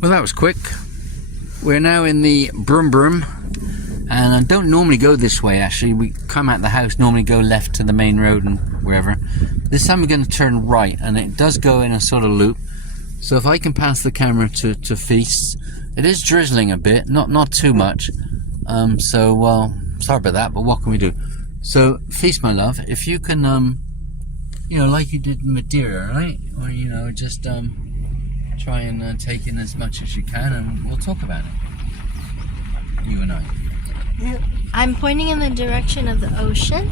Well, that was quick. We're now in the Brum Brum, and I don't normally go this way actually. We come out the house, normally go left to the main road and wherever. This time we're going to turn right, and it does go in a sort of loop. So if I can pass the camera to Feast. It is drizzling a bit, not too much. Well, sorry about that, but what can we do? So Feast, my love, if you can, you know, like you did in Madeira, right? Or, you know, just try and take in as much as you can, and we'll talk about it, you and I. I'm pointing in the direction of the ocean.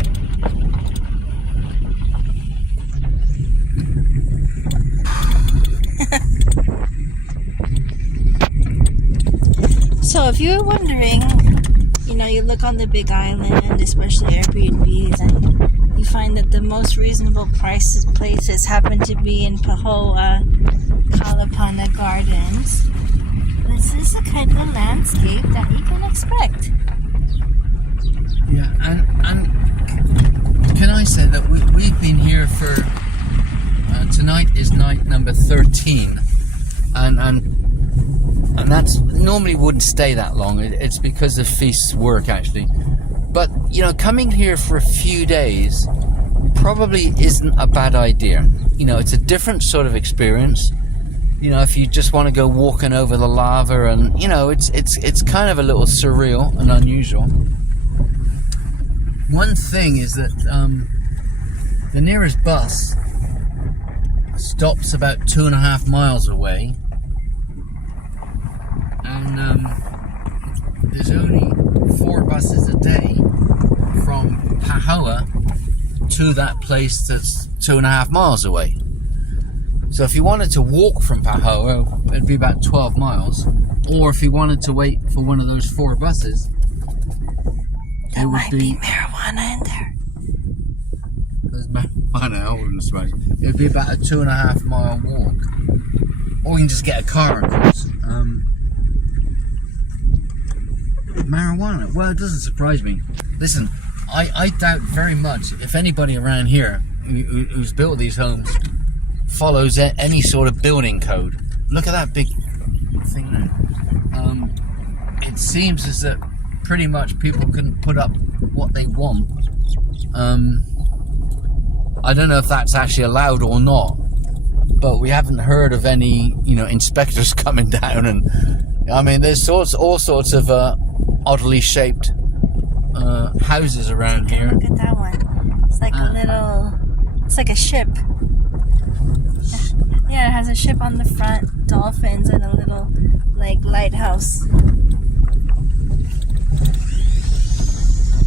So if you're wondering, you know, you look on the Big Island, and especially Airbnbs, and you find that the most reasonable places happen to be in Pahoa, Kalapana Gardens. This is the kind of landscape that you can expect. Yeah, and can I say that we've been here for, tonight is night number 13, and that's normally wouldn't stay that long. It's because of Feast's work actually, but you know, coming here for a few days probably isn't a bad idea. You know, it's a different sort of experience. You know, if you just want to go walking over the lava, and you know, it's kind of a little surreal and unusual. One thing is that the nearest bus stops about 2.5 miles away, and there's only 4 buses a day from Pahoa to that place that's 2.5 miles away. So if you wanted to walk from Pahoa, it'd be about 12 miles, or if you wanted to wait for one of those 4 buses, there might be marijuana in there. There's marijuana, I wouldn't suppose. It'd be about a 2.5 mile walk. Or you can just get a car, of course. Marijuana, well, it doesn't surprise me. Listen, I doubt very much if anybody around here who's built these homes follows any sort of building code. Look at that big thing there. It seems as that pretty much people can put up what they want. I don't know if that's actually allowed or not, but we haven't heard of any, you know, inspectors coming down. And I mean, there's all sorts of oddly shaped houses around here. Look at that one. It's like a little, it's like a ship. Yeah, it has a ship on the front, dolphins, and a little like lighthouse.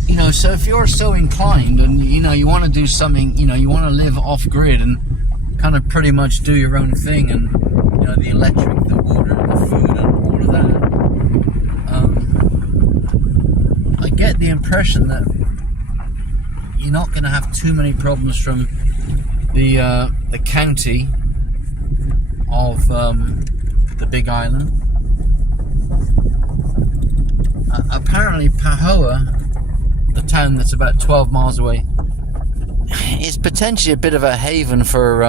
You know, so if you're so inclined and, you know, you want to do something, you know, you want to live off grid and kind of pretty much do your own thing, and, you know, the electric, the water, the food, and all of that, I get the impression that you're not going to have too many problems from the county of the Big Island. Apparently Pahoa, the town that's about 12 miles away, is potentially a bit of a haven for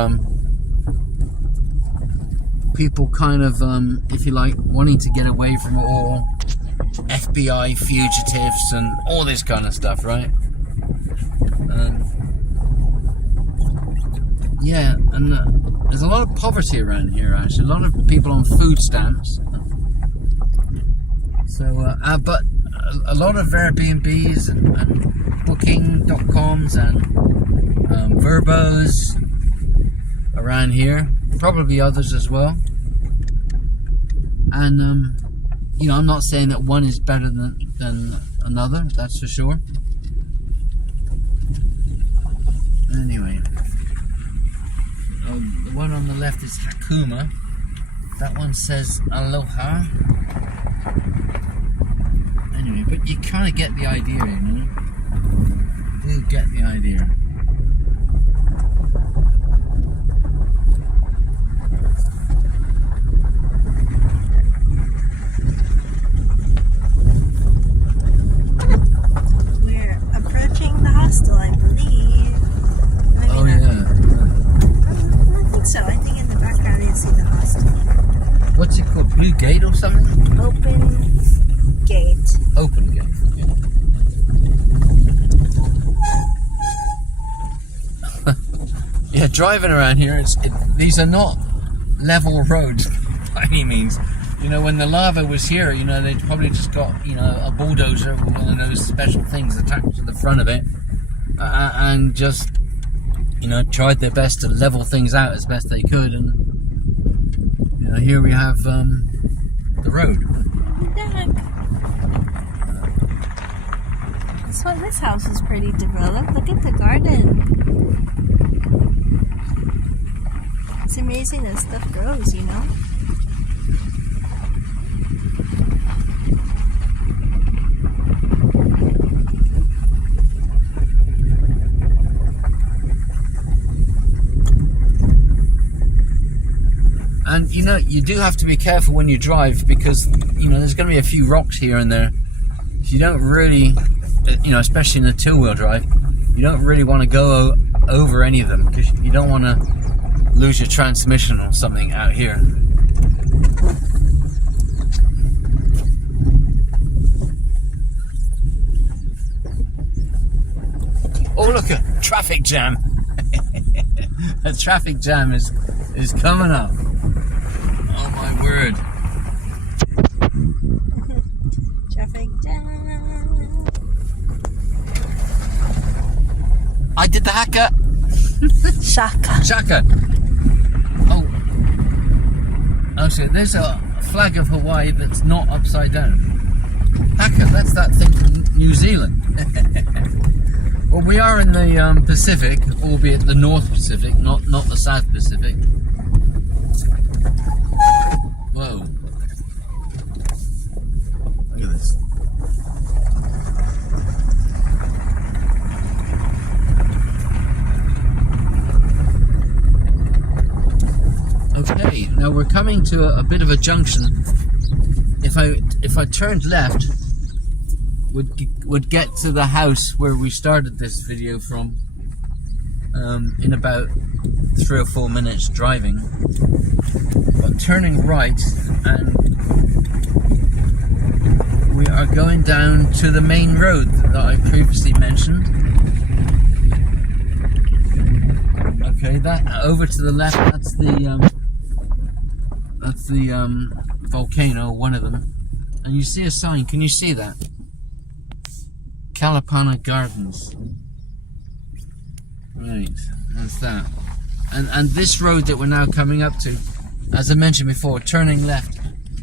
people kind of, if you like, wanting to get away from all FBI fugitives and all this kind of stuff, right? Yeah, and there's a lot of poverty around here actually, a lot of people on food stamps. So, but a lot of Airbnbs and booking.coms and Verbos around here, probably others as well. And you know, I'm not saying that one is better than another, that's for sure. Anyway, the one on the left is Hakuma. That one says Aloha. Anyway, but you kind of get the idea, you know. You do get the idea. We're approaching the hostel, I believe. Maybe Oh, not. yeah. I think so. I think in the background you see the hostel. what's it called? Blue Gate or something? Open gate. Open Gate. Yeah, yeah, driving around here, these are not level roads by any means. You know, when the lava was here, you know, they'd probably just got, you know, a bulldozer with one of those special things attached to the front of it, and just, you know, tried their best to level things out as best they could. And, you know, here we have the road. This house is pretty developed. Look at the garden. It's amazing that stuff grows, you know? And you know, you do have to be careful when you drive, because you know there's going to be a few rocks here and there. So you don't really, you know, especially in a two-wheel drive, you don't really want to go over any of them, because you don't want to lose your transmission or something out here. Oh, look, a traffic jam. A traffic jam is coming up. Oh my word. Traffic jam. I did the haka. Shaka. Shaka. Oh, so there's a flag of Hawaii that's not upside down. Haka, that's that thing from New Zealand. Well, we are in the Pacific, albeit the North Pacific, not the South Pacific. Whoa. Look at this. Okay, now we're coming to a bit of a junction. If I turned left, would get to the house where we started this video from in about 3 or 4 minutes driving. But turning right, and we are going down to the main road that I previously mentioned. Okay, that over to the left, that's the volcano, one of them, and you see a sign. Can you see that? Kalapana Gardens. Right, that's that. And this road that we're now coming up to, as I mentioned before, turning left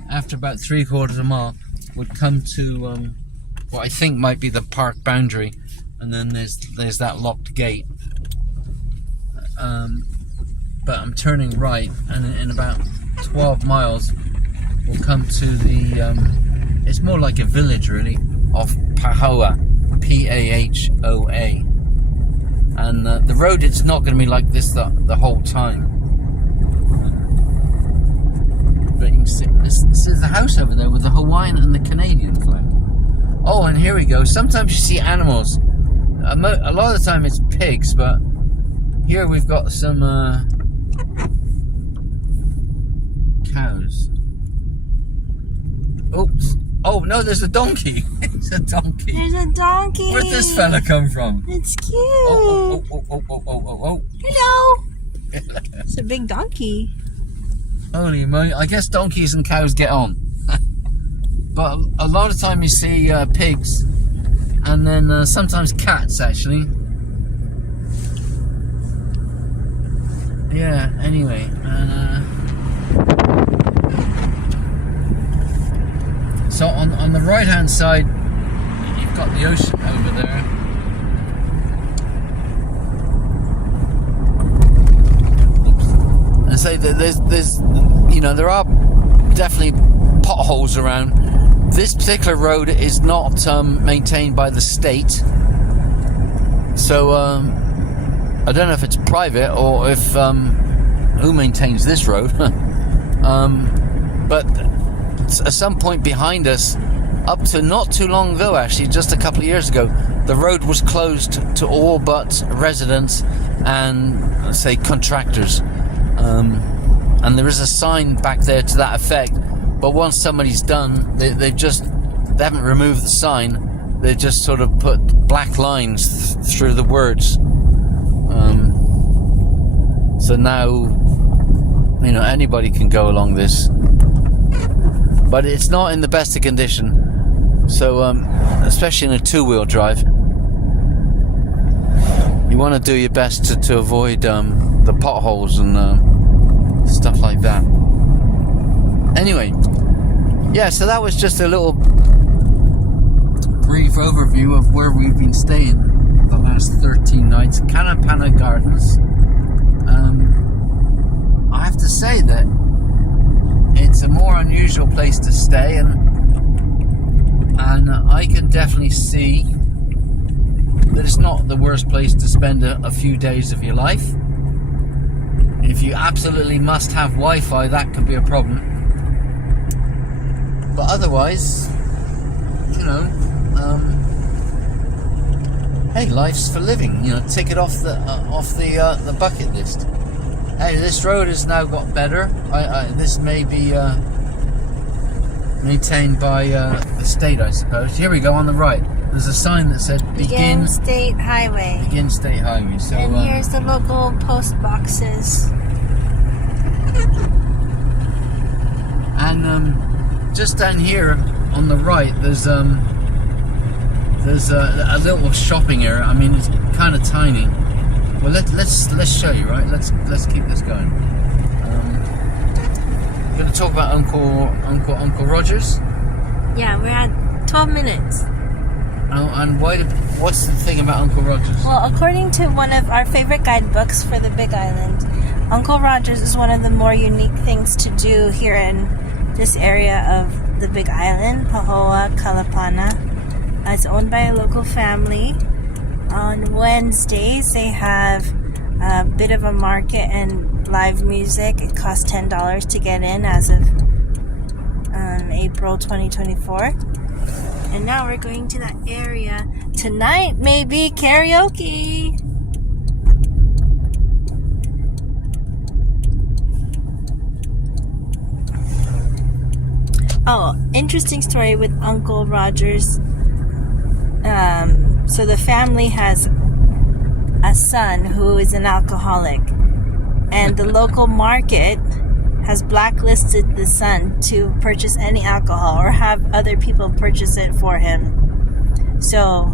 after about 3/4 of a mile would come to what I think might be the park boundary, and then there's that locked gate. But I'm turning right, and in about 12 miles we'll come to the it's more like a village really, of Pahoa, P-A-H-O-A. And the road, it's not going to be like this the whole time. But you can see, there's a house over there with the Hawaiian and the Canadian flag. Oh, and here we go. Sometimes you see animals. A lot of the time it's pigs, but here we've got some cows. Oops. Oh no, there's a donkey. It's a donkey. There's a donkey. Where'd this fella come from? It's cute. Oh. Hello. It's a big donkey. Holy moly. I guess donkeys and cows get on. But a lot of time you see pigs, and then sometimes cats actually. Yeah, anyway. So on the right hand side, you've got the ocean over there. Oops. And say that there's you know, there are definitely potholes around. This particular road is not maintained by the state, so I don't know if it's private or if who maintains this road. But at some point behind us, up to not too long ago, actually just a couple of years ago, the road was closed to all but residents and, let's say, contractors. and there is a sign back there to that effect. But once somebody's done, they haven't removed the sign. They just sort of put black lines through the words. So now, anybody can go along this, but it's not in the best of condition. So, especially in a two-wheel drive, you want to do your best to avoid the potholes and stuff like that. Anyway, yeah, so that was just a little brief overview of where we've been staying the last 13 nights. Kalapana Gardens. I have to say that it's a more unusual place to stay, and I can definitely see that it's not the worst place to spend a few days of your life. If you absolutely must have Wi-Fi, that could be a problem. But otherwise, hey, life's for living. Tick it off the bucket list. Hey, this road has now got better. This may be maintained by the state, I suppose. Here we go, on the right. There's a sign that said Begin State Highway. Begin State Highway. So, and here's the local post boxes. And just down here on the right, there's a little shopping area. I mean, it's kind of tiny. Well, let's show you, right? Let's keep this going. Going to talk about Uncle Rogers. Yeah, we're at 12 minutes. And what's the thing about Uncle Rogers? Well, according to one of our favorite guidebooks for the Big Island, Uncle Rogers is one of the more unique things to do here in this area of the Big Island, Pahoa, Kalapana. It's owned by a local family. On Wednesdays, they have a bit of a market and live music. It costs $10 to get in as of April 2024. And now we're going to that area. Tonight, maybe karaoke. Oh, interesting story with Uncle Rogers. So the family has a son who is an alcoholic, and the local market has blacklisted the son to purchase any alcohol or have other people purchase it for him. So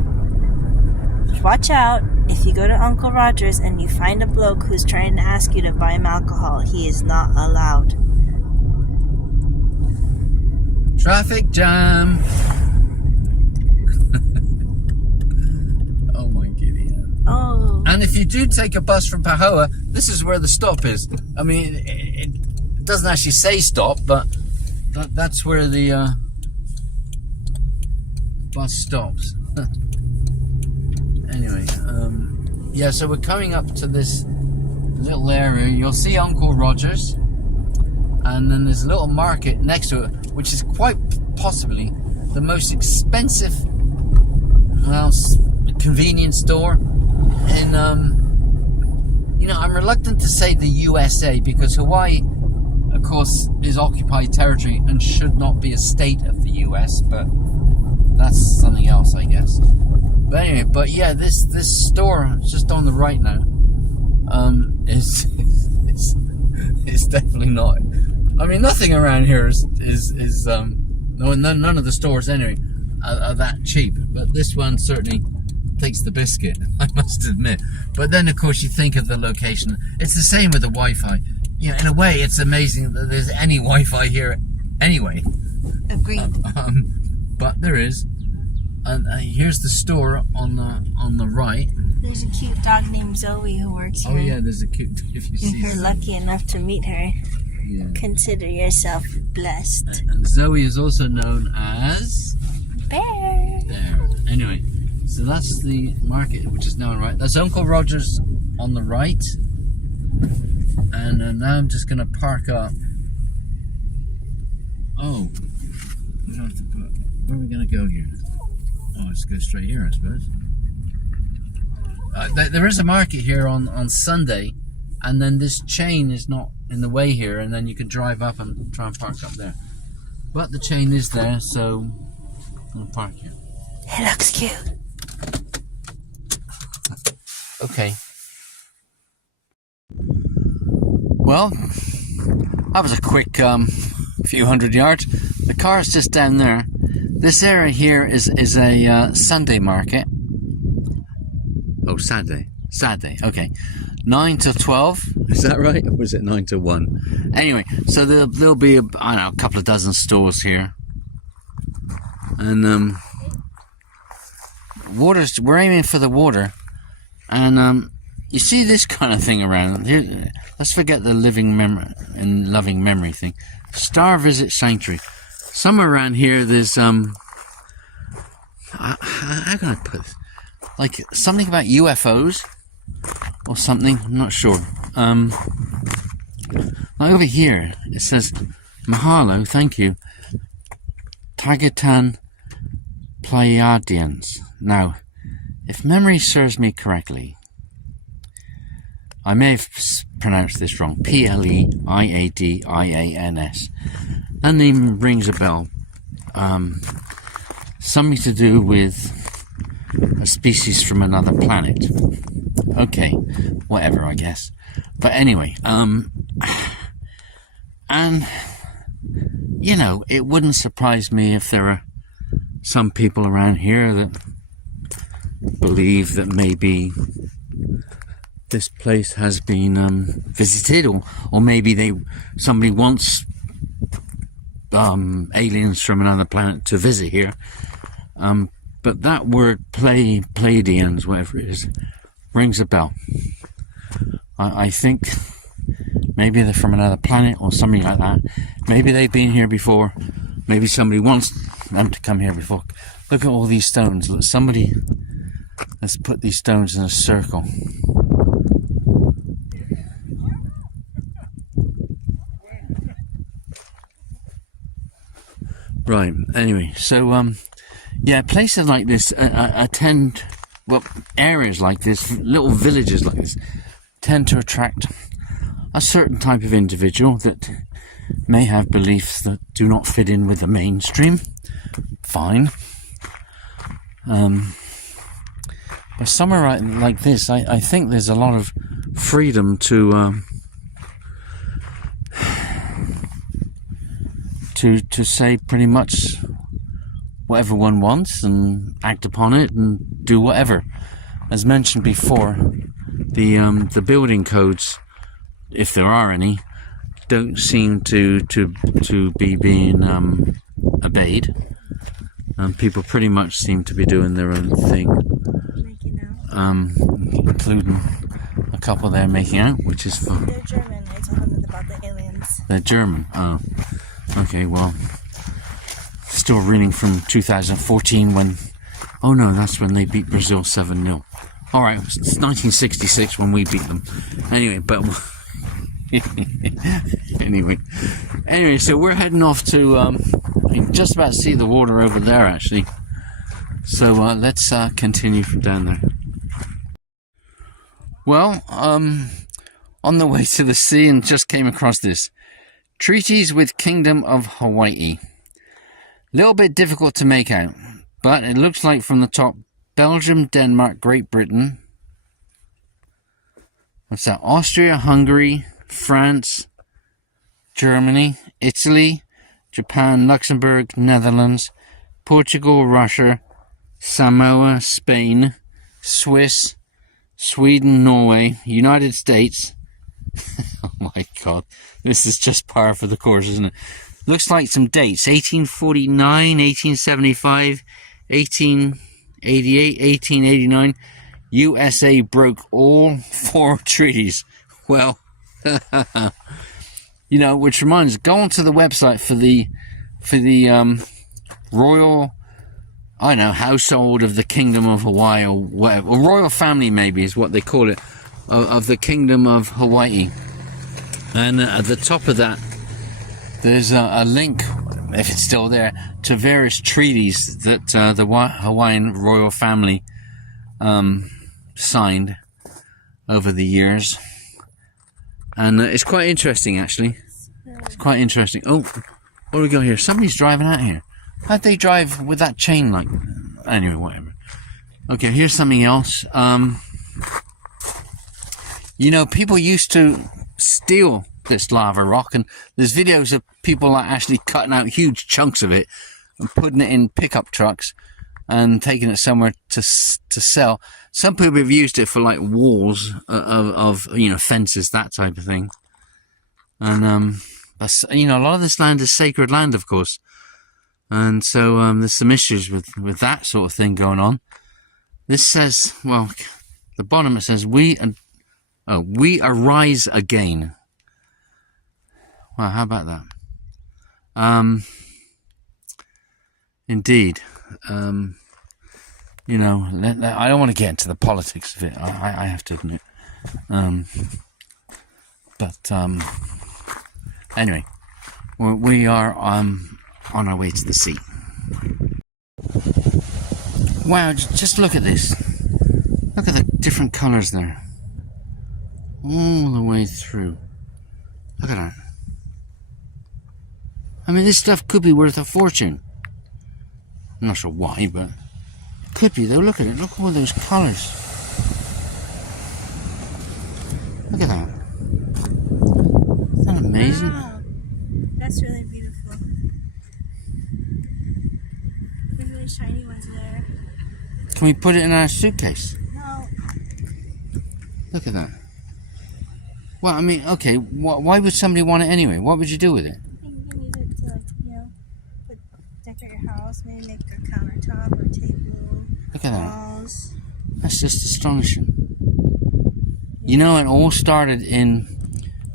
watch out if you go to Uncle Rogers and you find a bloke who's trying to ask you to buy him alcohol. He is not allowed. Traffic jam. Oh. And if you do take a bus from Pahoa, this is where the stop is. I mean, it doesn't actually say stop, but that's where the bus stops. Anyway, yeah, so we're coming up to this little area. You'll see Uncle Rogers, and then there's a little market next to it, which is quite possibly the most expensive, convenience store in, I'm reluctant to say the USA, because Hawaii, of course, is occupied territory and should not be a state of the US, but that's something else, I guess. But anyway, yeah, this store just on the right now, is definitely not. I mean, nothing around here is none of the stores anyway are that cheap, but this one certainly takes the biscuit, I must admit. But then, of course, you think of the location. It's the same with the Wi-Fi. In a way, it's amazing that there's any Wi-Fi here anyway. Agreed. But there is. And here's the store on the right. There's a cute dog named Zoe who works here. Oh yeah, there's a cute. If you see, if you're lucky enough to meet her, yeah, consider yourself blessed. And Zoe is also known as Bear. There. Anyway, so that's the market, which is now on the right. That's Uncle Rogers on the right. And now I'm just going to park up. Oh, we don't have to put. Where are we going to go here? Oh, let's go straight here, I suppose. There is a market here on Sunday, and then this chain is not in the way here, and then you can drive up and try and park up there. But the chain is there, so I'm gonna park here. It looks cute. Okay. Well, that was a quick few hundred yards. The car's just down there. This area here is a Sunday market. Oh, Saturday. Okay. 9 to 12. Is that right? Or was it 9 to 1? Anyway, so there'll be I don't know, a couple of dozen stores here. And we're aiming for the water. And you see this kind of thing around here. Let's forget the loving memory thing. Star Visit Sanctuary. Somewhere around here, there's how can I put this? Like something about UFOs or something. I'm not sure. Like over here, it says mahalo, thank you, Tagatan Pleiadians. Now, if memory serves me correctly, I may have pronounced this wrong. Pleiadians. That name rings a bell. Something to do with a species from another planet. Okay, whatever, I guess. But anyway, and you know, it wouldn't surprise me if there are some people around here that believe that maybe this place has been visited, or maybe somebody wants aliens from another planet to visit here. But that word Pleiadians, whatever it is, rings a bell. I think maybe they're from another planet or something like that. Maybe they've been here before. Maybe somebody wants them to come here before. Look at all these stones. Look, let's put these stones in a circle. Right, anyway, so yeah, places like this areas like this, little villages like this, tend to attract a certain type of individual that may have beliefs that do not fit in with the mainstream. Fine. But somewhere like this, I think there's a lot of freedom to say pretty much whatever one wants and act upon it and do whatever. As mentioned before, the building codes, if there are any, don't seem to be being obeyed. People pretty much seem to be doing their own thing, including a couple there making out, which is fun. They're German. I told them about the aliens. They're German. Oh, okay. Well, still reading from 2014 when. Oh no, that's when they beat Brazil 7-0. All right, it's 1966 when we beat them. Anyway, but anyway, so we're heading off to. I can just about see the water over there, actually. So let's continue from down there. Well, on the way to the sea, and just came across this. Treaties with Kingdom of Hawai'i. Little bit difficult to make out, but it looks like from the top, Belgium, Denmark, Great Britain. What's that? Austria, Hungary, France, Germany, Italy, Japan, Luxembourg, Netherlands, Portugal, Russia, Samoa, Spain, Swiss, Sweden, Norway, United States. Oh my God, this is just par for the course, isn't it? Looks like some dates: 1849, 1875, 1888, 1889. USA broke all 4 treaties. Well, you know, which reminds, go onto the website for the royal, I don't know, household of the Kingdom of Hawaii, or whatever, or royal family maybe is what they call it, of the Kingdom of Hawaii. And at the top of that, there's a link, if it's still there, to various treaties that the Hawaiian royal family signed over the years. And it's quite interesting, actually. It's quite interesting. Oh, what do we got here? Somebody's driving out here. How'd they drive with that chain like? Anyway, whatever. Okay, here's something else. You know, people used to steal this lava rock, and there's videos of people like actually cutting out huge chunks of it and putting it in pickup trucks and taking it somewhere to sell. Some people have used it for like walls of you know, fences, that type of thing. And you know, a lot of this land is sacred land, of course, and so there's some issues with that sort of thing going on. This says, well, the bottom it says we arise again. Well, how about that? Indeed. You know, I don't want to get into the politics of it, I have to admit. Anyway, we are on our way to the sea. Wow, just look at this. Look at the different colours there. All the way through. Look at that. I mean, this stuff could be worth a fortune. I'm not sure why, but it could be though. Look at it. Look at all those colours. Look at that. Isn't that amazing? Wow. That's really beautiful. There's really shiny ones there. Can we put it in our suitcase? No. Look at that. Well, I mean, okay, why would somebody want it anyway? What would you do with it? You can use it to, like, you know, decorate your house, maybe make a countertop or table. Look at that. Walls. That's just astonishing. You know, it all started in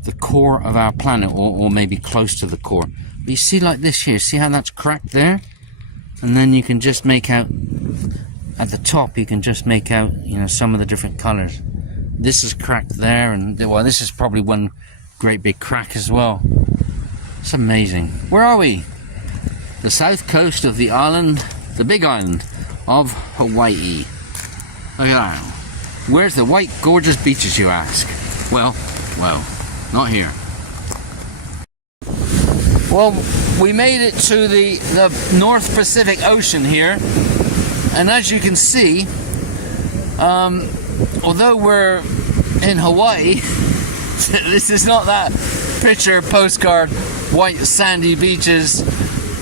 the core of our planet, or maybe close to the core. But you see like this here, see how that's cracked there? And then you can just make out, at the top, you can just make out, you know, some of the different colours. This is cracked there, and well, this is probably one great big crack as well. It's amazing. Where are we? The south coast of the island, the Big Island of Hawaii. Look at that. Where's the white, gorgeous beaches, you ask? Well, not here. Well, we made it to the North Pacific Ocean here, and as you can see, although we're in Hawaii, this is not that picture postcard, white sandy beaches,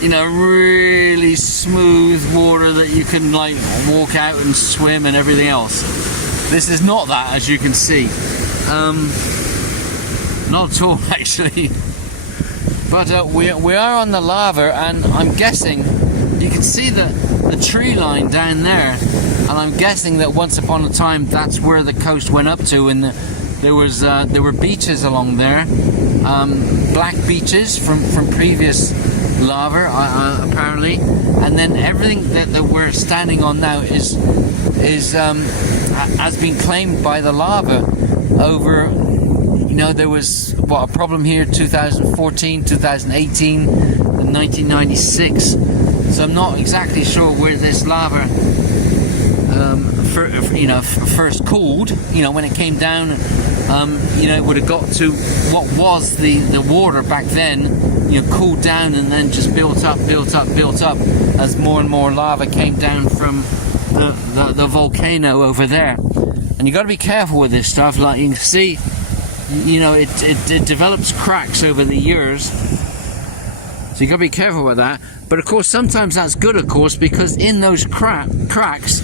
you know, really smooth water that you can like walk out and swim and everything else. This is not that, as you can see. Not at all, actually. But we are on the lava, and I'm guessing you can see the tree line down there, and I'm guessing that once upon a time that's where the coast went up to, and there were beaches along there, black beaches from previous lava, apparently, and then everything that we're standing on now is has been claimed by the lava over. You know, there was a problem here 2014, 2018, and 1996. So I'm not exactly sure where this lava, first cooled. You know, when it came down, you know, it would have got to what was the water back then. You know, cooled down and then just built up as more and more lava came down from the volcano over there. And you got to be careful with this stuff. Like you can see, you know, it develops cracks over the years. So you got to be careful with that. But of course, sometimes that's good, of course, because in those cracks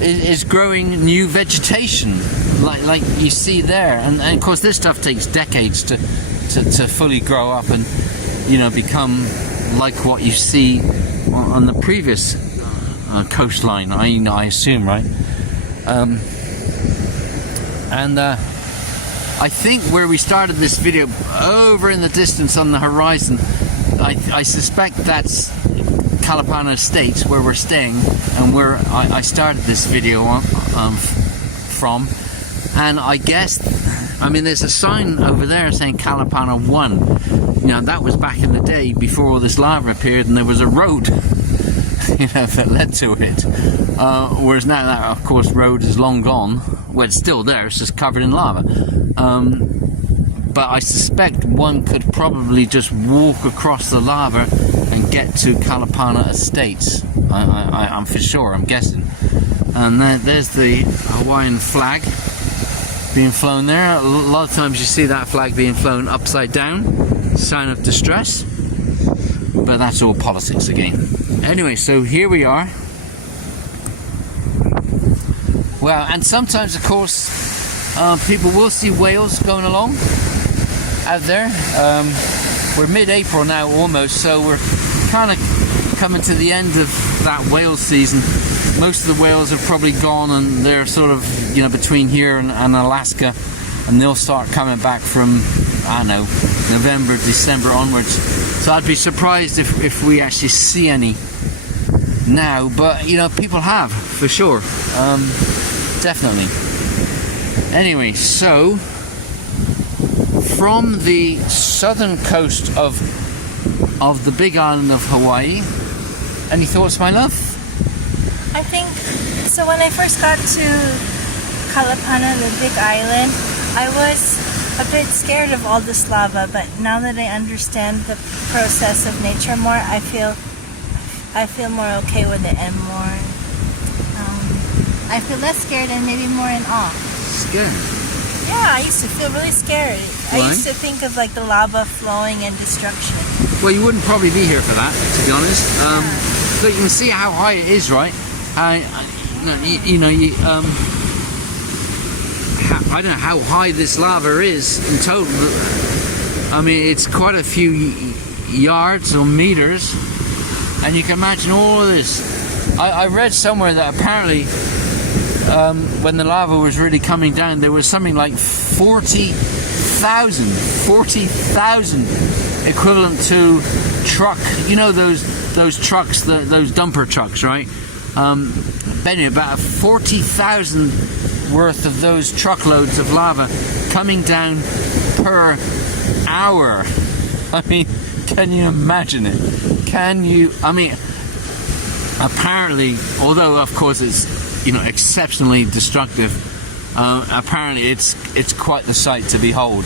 is growing new vegetation, like you see there. And of course, this stuff takes decades to fully grow up and, you know, become like what you see on the previous coastline. I assume, right? I think where we started this video, over in the distance on the horizon, I suspect that's Kalapana Estates, where we're staying and where I started this video from. And I guess, I mean, there's a sign over there saying Kalapana 1. You know, that was back in the day before all this lava appeared, and there was a road, you know, that led to it. Whereas now that, of course, road is long gone. well, it's still there, it's just covered in lava. But I suspect one could probably just walk across the lava and get to Kalapana Estates. I'm for sure, I'm guessing. And there's the Hawaiian flag being flown there. A lot of times you see that flag being flown upside down, sign of distress. But that's all politics again. Anyway, so here we are. Well, and sometimes, of course, people will see whales going along out there. We're mid-April now almost, so we're kind of coming to the end of that whale season. Most of the whales have probably gone, and they're sort of, you know, between here and Alaska, and they'll start coming back from, I don't know, November, December onwards. So I'd be surprised if we actually see any now, but you know, people have, for sure. Definitely. Anyway, so from the southern coast of the Big Island of Hawaii, any thoughts, my love? I think, so when I first got to Kalapana, the Big Island, I was a bit scared of all this lava, but now that I understand the process of nature more, I feel more okay with it, and more, I feel less scared and maybe more in awe. Scared? Yeah, I used to feel really scared. Why? I used to think of like the lava flowing and destruction. Well, you wouldn't probably be here for that, to be honest. But you can see how high it is, right? I don't know how high this lava is in total. I mean, it's quite a few yards or meters, and you can imagine all of this. I read somewhere that apparently when the lava was really coming down, there was something like 40,000 equivalent to truck, you know, those trucks, those dumper trucks, right? Benny, about 40,000 worth of those truckloads of lava coming down per hour. I mean, can you imagine it? Can you? I mean, apparently, although of course it's, you know, exceptionally destructive, apparently it's quite the sight to behold.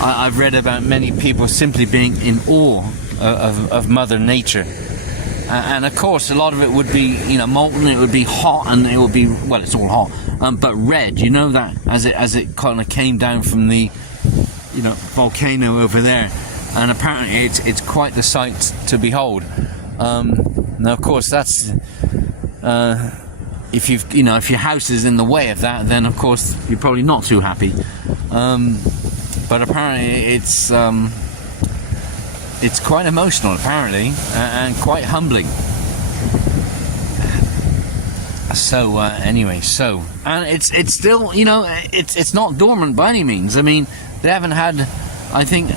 I've read about many people simply being in awe of Mother Nature. And of course, a lot of it would be, you know, molten. It would be hot, and it would be, well, it's all hot, but red. You know that as it kind of came down from the, you know, volcano over there, and apparently it's quite the sight to behold. Now, of course, that's if your house is in the way of that, then of course you're probably not too happy. But apparently it's quite emotional, apparently, and quite humbling. So anyway, and it's still, you know, it's not dormant by any means. I mean, they haven't had, I think,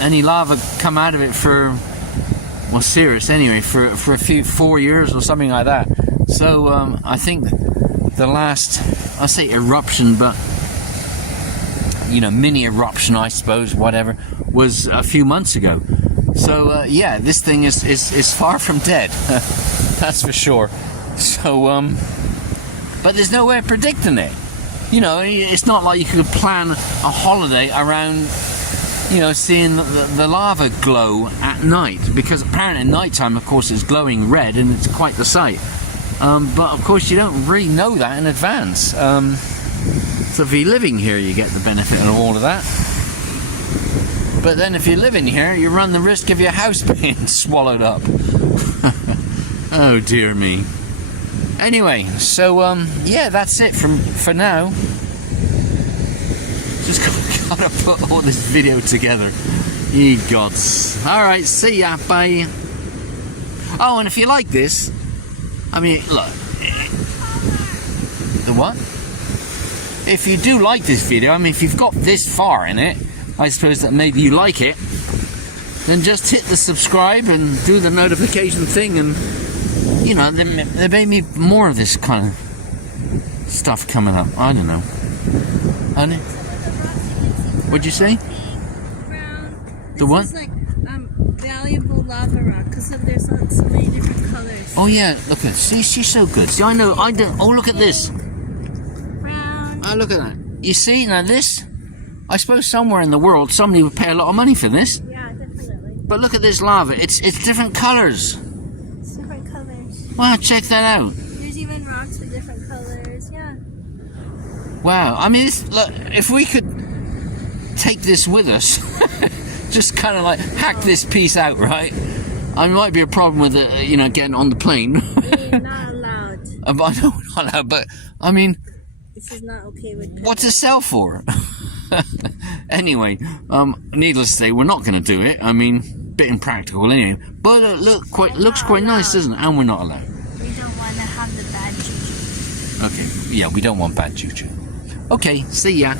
any lava come out of it for, well, serious anyway, for a few 4 years or something like that. So I think the last, I say eruption, but you know, mini eruption, I suppose, whatever, was a few months ago. So yeah, this thing is far from dead. That's for sure. So but there's no way of predicting it. You know, it's not like you could plan a holiday around, you know, seeing the lava glow at night, because apparently at night time, of course, it's glowing red and it's quite the sight. But of course you don't really know that in advance. So if you're living here, you get the benefit of all of that. But then if you're living here, you run the risk of your house being swallowed up. Oh dear me. Anyway, so yeah, that's it for now. Just gotta put all this video together. Ye gods. Alright, see ya, bye. Oh, and if you like this, I mean, look. The what? If you do like this video, I mean, if you've got this far in it, I suppose that maybe you like it, then just hit the subscribe and do the notification thing, and, you know, there may be more of this kind of stuff coming up. I don't know. Honey? What'd you say? Brown. The what? This is like valuable lava rock because there's so many different colors. Oh yeah, look at see, she's so good. See, I know, I don't. Oh, look at this. Brown. Oh, look at that. You see now this? I suppose somewhere in the world somebody would pay a lot of money for this. Yeah, definitely. But look at this lava. It's different colours. It's different colors. Wow, check that out. There's even rocks with different colors. Yeah. Wow. I mean, look, if we could take this with us, just kind of like hack this piece out, right? I mean, might be a problem with it, you know, getting on the plane. You're not allowed. I know we're not allowed, but I mean, This is not okay with. what's it sell for? Anyway, needless to say, we're not going to do it. I mean, bit impractical anyway. But looks quite nice, doesn't it? And we're not allowed. We don't want to have the bad juju. Okay, yeah, we don't want bad juju. Okay, see ya.